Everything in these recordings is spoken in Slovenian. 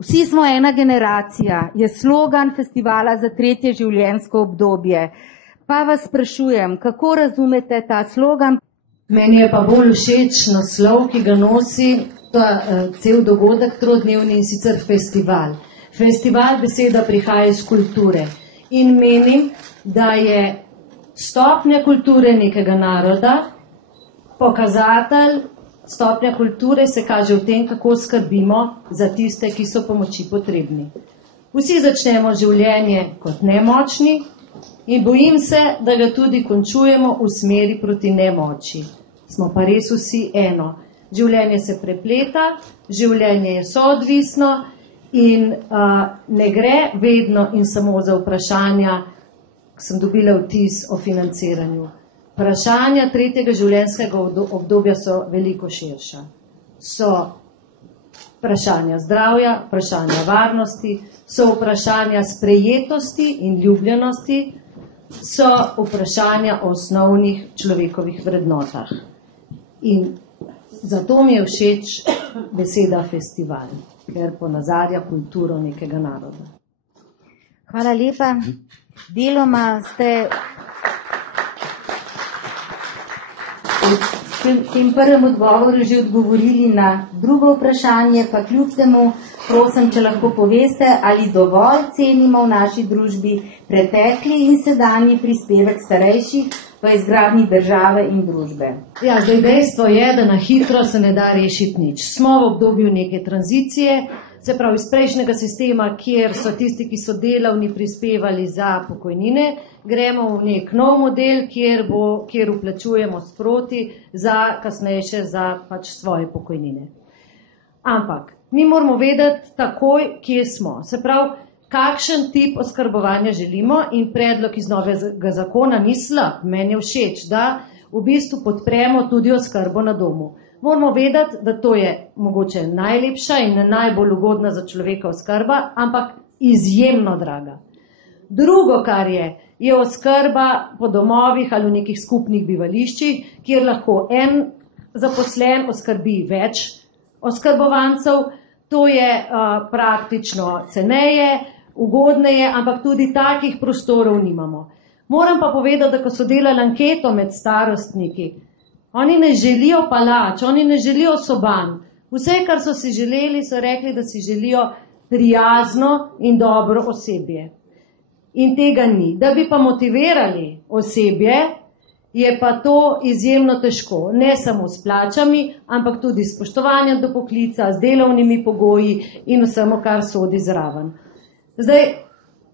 Vsi smo ena generacija, je slogan festivala za tretje življenjsko obdobje. Pa vas sprašujem, kako razumete ta slogan? Meni je pa bolj všeč naslov, ki ga nosi ta cel dogodek trodnevni, in sicer festival. Festival, beseda prihaja iz kulture. In menim, da je stopnja kulture nekega naroda pokazatelj. Stopnja kulture se kaže v tem, kako skrbimo za tiste, ki so pomoči potrebni. Vsi začnemo življenje kot nemočni in bojim se, da ga tudi končujemo v smeri proti nemoči. Smo pa res vsi eno. Življenje se prepleta, življenje je soodvisno in ne gre vedno in samo za vprašanja, sem dobila vtis o financiranju. Vprašanja tretjega življenjskega obdobja so veliko širša. So vprašanja zdravja, vprašanja varnosti, so vprašanja sprejetosti in ljubljenosti, so vprašanja o osnovnih človekovih vrednotah. In zato mi je všeč beseda festival, ker ponazarja kulturo nekega naroda. Hvala lepa. Deloma ste v tem prvem odgovoru že odgovorili na drugo vprašanje, pa kljub temu prosim, če lahko poveste, ali dovolj cenimo v naši družbi pretekli in sedanji prispevek starejših v izgradnji države in družbe. Ja, zdaj dejstvo je, da na hitro se ne da rešiti nič. Smo v obdobju neke tranzicije, se pravi iz prejšnjega sistema, kjer so tisti, ki so delavni, prispevali za pokojnine, gremo v nek nov model, kjer vplačujemo sproti za kasnejše za pač svoje pokojnine. Ampak mi moramo vedeti takoj, kje smo. Se pravi, kakšen tip oskrbovanja želimo, in predlog iz novega zakona ni slab. Meni je všeč, da v bistvu podpremo tudi oskrbo na domu. Moramo vedeti, da to je mogoče najlepša in najbolj ugodna za človeka oskrba, ampak izjemno draga. Drugo, kar je oskrba po domovih ali v nekih skupnih bivališčih, kjer lahko en zaposlen oskrbi več oskrbovancev. To je praktično ceneje, ugodneje, ampak tudi takih prostorov nimamo. Moram pa povedati, da ko so delali anketo med starostniki, oni ne želijo palač, oni ne želijo soban. Vse, kar so si želeli, so rekli, da si želijo prijazno in dobro osebje. In tega ni. Da bi pa motivirali osebje, je pa to izjemno težko. Ne samo s plačami, ampak tudi s spoštovanjem do poklica, s delovnimi pogoji in vsemu, kar sodi zraven. Zdaj,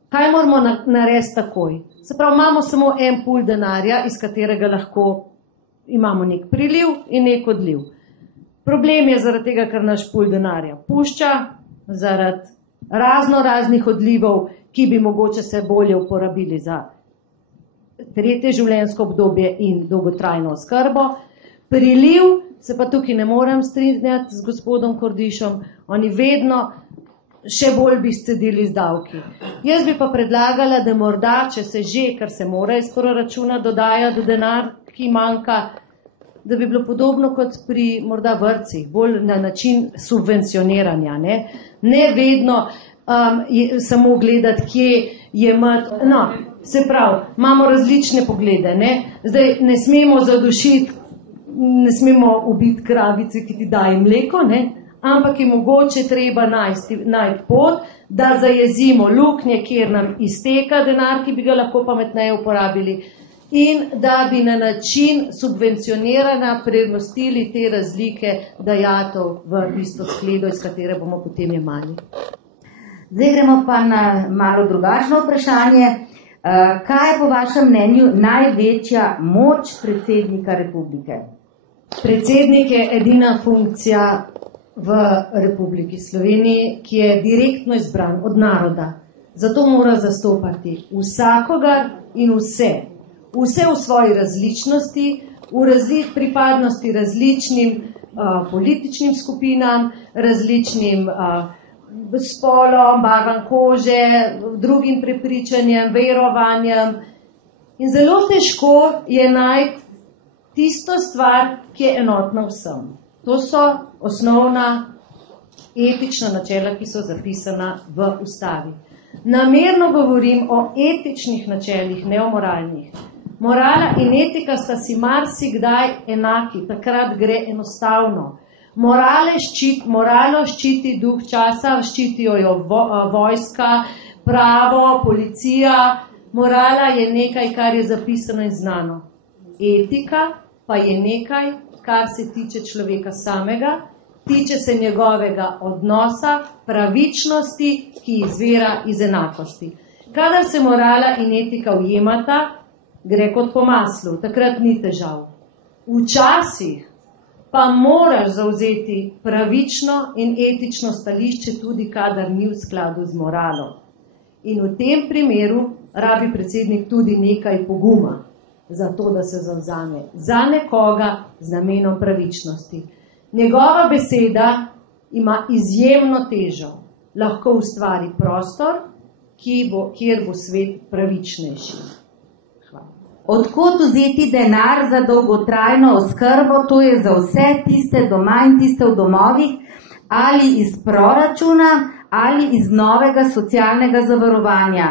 kaj moramo narediti takoj? Se pravi, imamo samo en pul denarja, iz katerega lahko imamo nek priliv in nek odliv. Problem je zaradi tega, ker naš pul denarja pušča, zaradi raznih odlivov, ki bi mogoče se bolje uporabili za tretje življenjsko obdobje in dolgotrajno oskrbo. Priliv, se pa tukaj ne morem strinjati z gospodom Kordišem, oni vedno še bolj bi scedili z davki. Jaz bi pa predlagala, da morda, če se že, kar se mora iz proračuna dodajati denar, ki manjka, da bi bilo podobno kot pri morda vrtcih, bolj na način subvencioniranja. Ne vedno samo gledati, kje je mat. No, se pravi, imamo različne poglede. Zdaj ne smemo zadušiti, ne smemo ubiti kravice, ki ti daje mleko, ampak je mogoče treba najti pot, da zajezimo luknje, kjer nam izteka denar, ki bi ga lahko pametneje uporabili, in da bi na način subvencioniranja premostili te razlike dajatev v isto skledo, iz katere bomo potem jemali. Zdaj gremo pa na malo drugačno vprašanje. Kaj je po vašem mnenju največja moč predsednika republike? Predsednik je edina funkcija v Republiki Sloveniji, ki je direktno izbran od naroda. Zato mora zastopati vsakogar in vse. Vse v svoji različnosti, v pripadnosti različnim političnim skupinam, različnim spolom, barvam kože, drugim prepričanjem, verovanjem. In zelo težko je najti tisto stvar, ki je enotna vsem. To so osnovna etična načela, ki so zapisana v ustavi. Namerno govorim o etičnih načelih, ne o moralnih. Morala in etika sta si marsikdaj enaki, takrat gre enostavno. Moralo ščiti duh časa, ščitijo jo vojska, pravo, policija. Morala je nekaj, kar je zapisano in znano. Etika pa je nekaj, kar se tiče človeka samega, tiče se njegovega odnosa, pravičnosti, ki izvira iz enakosti. Kadar se morala in etika ujemata, gre kot po maslu, takrat ni težav. Včasih pa moraš zauzeti pravično in etično stališče tudi, kadar ni v skladu z moralo. In v tem primeru rabi predsednik tudi nekaj poguma, zato da se zavzame za nekoga z namenom pravičnosti. Njegova beseda ima izjemno težo, lahko ustvari prostor, kjer bo svet pravičnejši. Odkot vzeti denar za dolgotrajno oskrbo, to je za vse tiste doma in tiste v domovih, ali iz proračuna, ali iz novega socialnega zavarovanja?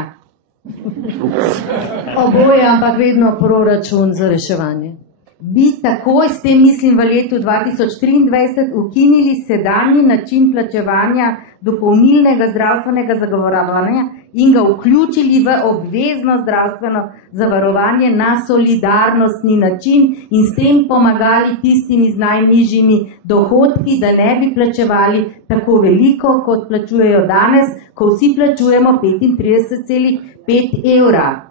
Oboje, ampak vedno proračun za reševanje. Bi takoj, s tem mislim v letu 2023, ukinili sedanji način plačevanja dopolnilnega zdravstvenega zavarovanja in ga vključili v obvezno zdravstveno zavarovanje na solidarnostni način in s tem pomagali tistim z najnižjimi dohodki, da ne bi plačevali tako veliko, kot plačujejo danes, ko vsi plačujemo 35,5 evra.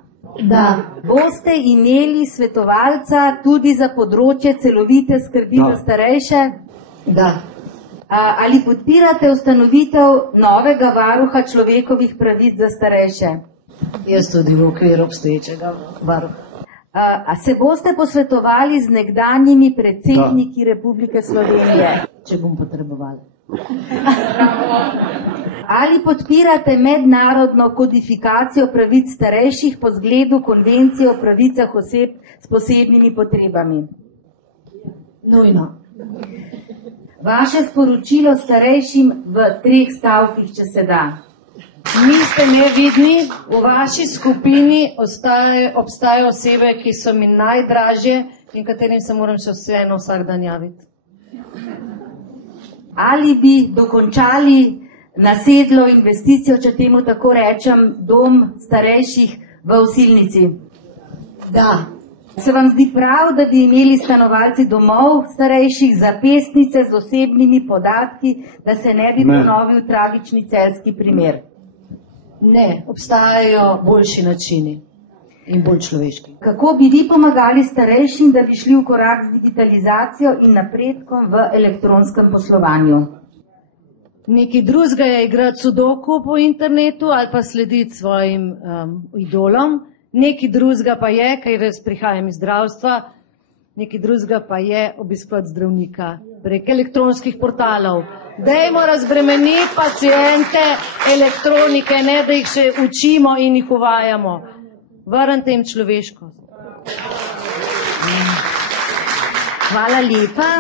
Da boste imeli svetovalca tudi za področje celovite skrbi za starejše? Da. Ali podpirate ustanovitev novega varuha človekovih pravic za starejše? Jaz tudi v okviru obstoječega varuha. A se boste posvetovali z nekdanjimi predsedniki Republike Slovenije? Če bom potrebovala. Ali podpirate mednarodno kodifikacijo pravic starejših po zgledu konvencije o pravicah oseb s posebnimi potrebami? Nujno. Vaše sporočilo starejšim v 3 stavkih, če se da. Niste nevidni, v vaši skupini obstajajo osebe, ki so mi najdražje in katerim se moram še vseeno vsak dan javiti. Ali bi dokončali nasedlo investicijo, če temu tako rečem, dom starejših v Osilnici? Da. Se vam zdi prav, da bi imeli stanovalci domov starejših zapisnice z osebnimi podatki, da se ne bi ponovil tragični celjski primer? Ne, obstajajo boljši načini in bolj človeški. Kako bi vi pomagali starejšim, da bi šli v korak z digitalizacijo in napredkom v elektronskem poslovanju? Nekaj drugega je igrati sudoku po internetu ali pa slediti svojim idolom. Nekaj drugega pa je, ker jaz prihajam iz zdravstva, nekaj drugega pa je obiskovati zdravnika prek elektronskih portalov. Dajmo razbremeniti paciente elektronike, ne da jih še učimo in jih uvajamo. Vrnite jim človeškost. Hvala lepa.